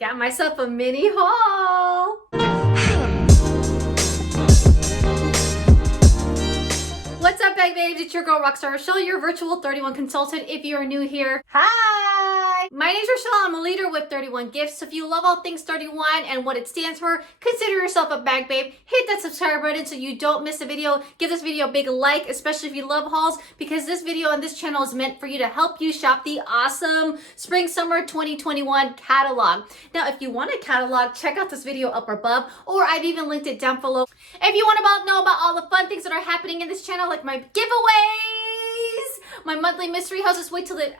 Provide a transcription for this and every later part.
Got myself a mini haul. What's up, bag babes? It's your girl, Rockstar Rochelle, your virtual 31 consultant. If you are new here, hi! My name's Rochelle. I'm a leader with 31 Gifts. So if you love all things 31 and what it stands for, consider yourself a bag babe. Hit that subscribe button so you don't miss a video. Give this video a big like, especially if you love hauls, because this video on this channel is meant for you to help you shop the awesome Spring Summer 2021 catalog. Now, if you want a catalog, check out this video up above, or I've even linked it down below. If you want to know about all the fun things that are happening in this channel, like my giveaways, my monthly mystery houses, wait till the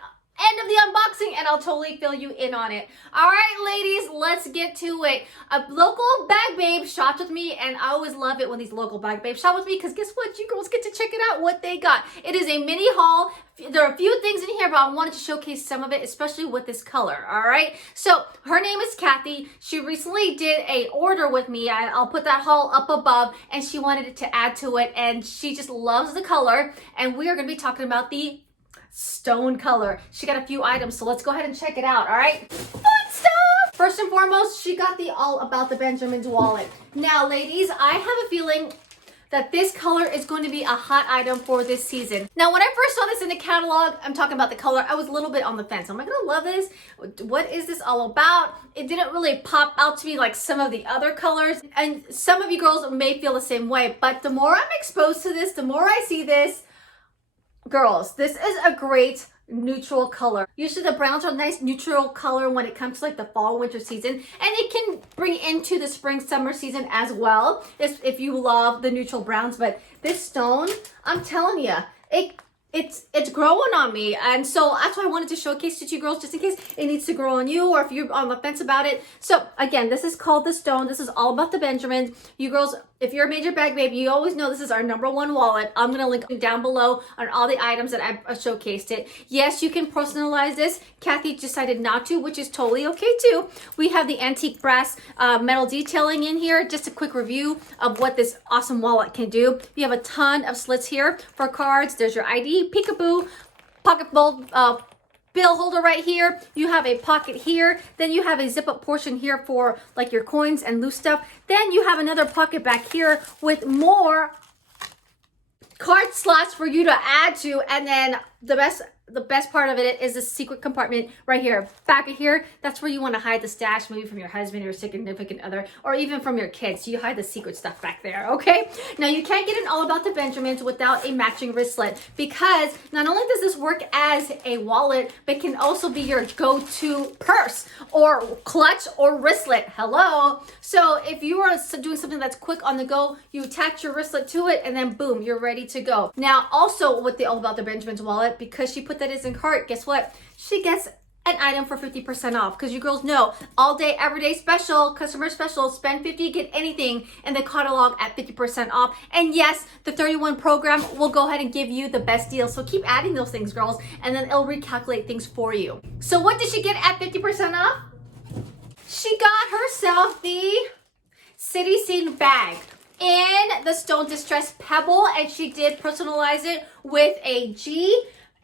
end of the unboxing and I'll totally fill you in on it. All right, ladies, let's get to it. A local bag babe shopped with me, and I always love it when these local bag babes shop with me, because guess what? You girls get to check it out what they got. It is a mini haul. There are a few things in here, but I wanted to showcase some of it, especially with this color. All right, so her name is Kathy. She recently did a order with me. I'll put that haul up above, and she wanted to add to it, and she just loves the color, and we are going to be talking about the stone color. She got a few items, so let's go ahead and check it out. All right, fun stuff. First and foremost, she got the All About the Benjamins wallet. Now, ladies, I have a feeling that this color is going to be a hot item for this season. Now, when I first saw this in the catalog, I'm talking about the color, I was a little bit on the fence. Am I gonna love this? What is this all about? It didn't really pop out to me like some of the other colors, and some of you girls may feel the same way, but the more I'm exposed to this, the more I see this, girls, this is a great neutral color. Usually the browns are a nice neutral color when it comes to like the fall winter season, and it can bring into the spring summer season as well if you love the neutral browns. But this stone, I'm telling you, it's growing on me, and so that's why I wanted to showcase it to you girls, just in case it needs to grow on you, or if you're on the fence about it. So again, this is called the stone. This is All About the Benjamins. You girls, if you're a major bag babe, you always know this is our #1 wallet. I'm gonna link down below on all the items that I showcased it. Yes, you can personalize this. Kathy decided not to, which is totally okay too. We have the antique brass metal detailing in here. Just a quick review of what this awesome wallet can do. You have a ton of slits here for cards. There's your ID, peekaboo, pocket bowl, bill holder right here. You have a pocket here. Then you have a zip up portion here for like your coins and loose stuff. Then you have another pocket back here with more card slots for you to add to. And then the best part of it is the secret compartment right here. Back of here, that's where you want to hide the stash, maybe from your husband or your significant other, or even from your kids. So you hide the secret stuff back there, okay? Now, you can't get an All About the Benjamins without a matching wristlet, because not only does this work as a wallet, but it can also be your go-to purse or clutch or wristlet. Hello. So if you are doing something that's quick on the go, you attach your wristlet to it, and then boom, you're ready to go. Now, also with the All About the Benjamins wallet, because she put that is in cart, guess what? She gets an item for 50% off, because you girls know all day, every day special, customer special, spend 50, get anything in the catalog at 50% off. And yes, the 31 program will go ahead and give you the best deal. So keep adding those things, girls, and then it'll recalculate things for you. So what did she get at 50% off? She got herself the City Scene bag in the Stone Distress Pebble, and she did personalize it with a G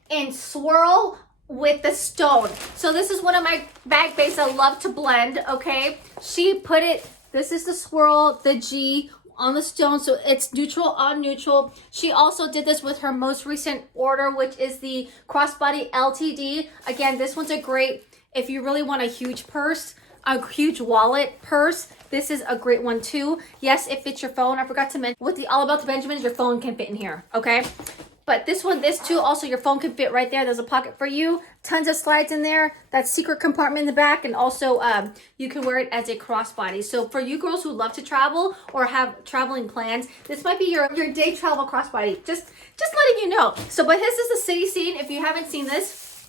and swirl with the stone. So this is one of my bag babes I love to blend, okay? She put it, this is the swirl, the G on the stone, so it's neutral on neutral. She also did this with her most recent order, which is the Crossbody LTD. Again, this one's a great, if you really want a huge purse, a huge wallet purse, this is a great one too. Yes, it fits your phone. I forgot to mention, with the All About the Benjamins, your phone can fit in here, okay? But this one, this too, also your phone can fit right there. There's a pocket for you, tons of slides in there, that secret compartment in the back, and also you can wear it as a crossbody. So for you girls who love to travel or have traveling plans, this might be your day travel crossbody. Just letting you know. So, but this is the City Scene. If you haven't seen this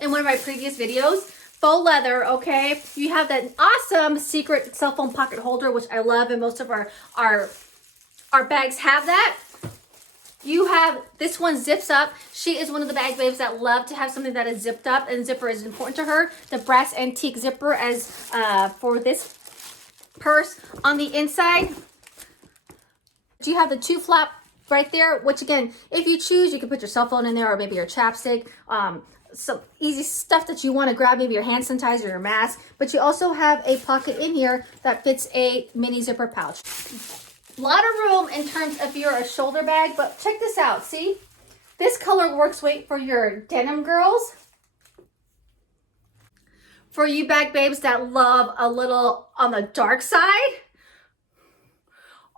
in one of my previous videos, faux leather, okay? You have that awesome secret cell phone pocket holder, which I love, and most of our bags have that. You have, this one zips up. She is one of the bag babes that love to have something that is zipped up, and zipper is important to her. The brass antique zipper as for this purse. On the inside, you have the 2 flap right there, which again, if you choose, you can put your cell phone in there, or maybe your chapstick. some easy stuff that you want to grab, maybe your hand sanitizer, your mask, but you also have a pocket in here that fits a mini zipper pouch. A lot of room in terms of your shoulder bag, but check this out. See, this color works great for your denim girls. For you bag babes that love a little on the dark side,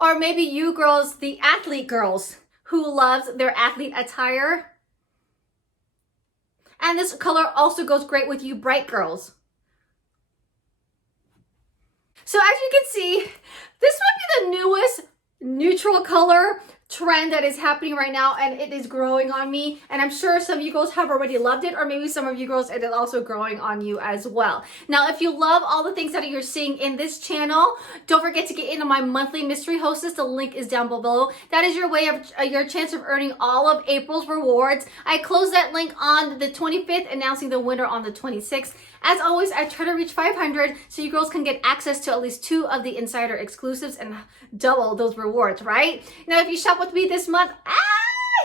or maybe you girls, the athlete girls who loves their athlete attire. And this color also goes great with you bright girls. So as you can see, this might be the newest neutral color trend that is happening right now, and it is growing on me, and I'm sure some of you girls have already loved it, or maybe some of you girls it is also growing on you as well. Now if you love all the things that you're seeing in this channel, don't forget to get into my monthly mystery hostess. The link is down below. That is your way of your chance of earning all of April's rewards. I close that link on the 25th, announcing the winner on the 26th. As always, I try to reach 500 so you girls can get access to at least 2 of the insider exclusives and double those rewards, right? Now, if you shop with me this month,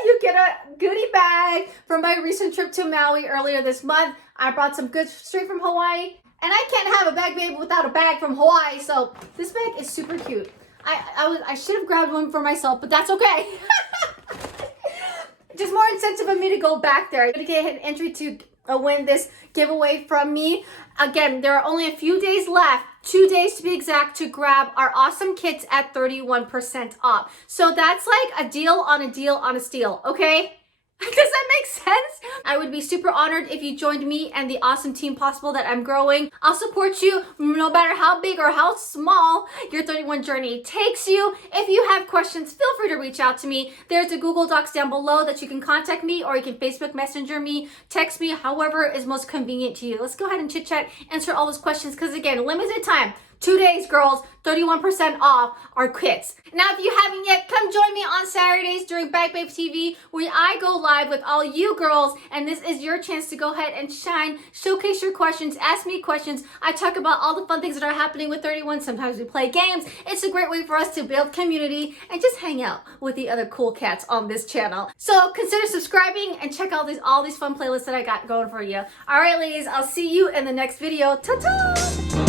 you get a goodie bag from my recent trip to Maui earlier this month. I brought some goods straight from Hawaii, and I can't have a bag babe without a bag from Hawaii, so this bag is super cute. I should have grabbed one for myself, but that's okay. Just more incentive for me to go back there. I'm gonna get an entry to win this giveaway from me. Again, there are only a few days left, 2 days to be exact, to grab our awesome kits at 31% off. So that's like a deal on a deal on a steal, okay? Does that make sense? I would be super honored if you joined me and the awesome team possible that I'm growing. I'll support you no matter how big or how small your 31 journey takes you. If you have questions, feel free to reach out to me. There's a Google Docs down below that you can contact me, or you can Facebook Messenger me, text me, however is most convenient to you. Let's go ahead and chit chat, answer all those questions, because again, limited time. 2 days, girls, 31% off our kits. Now, if you haven't yet, come join me on Saturdays during Bag Babe TV, where I go live with all you girls, and this is your chance to go ahead and shine, showcase your questions, ask me questions. I talk about all the fun things that are happening with 31. Sometimes we play games. It's a great way for us to build community and just hang out with the other cool cats on this channel. So consider subscribing and check out all these fun playlists that I got going for you. All right, ladies, I'll see you in the next video. Ta-ta!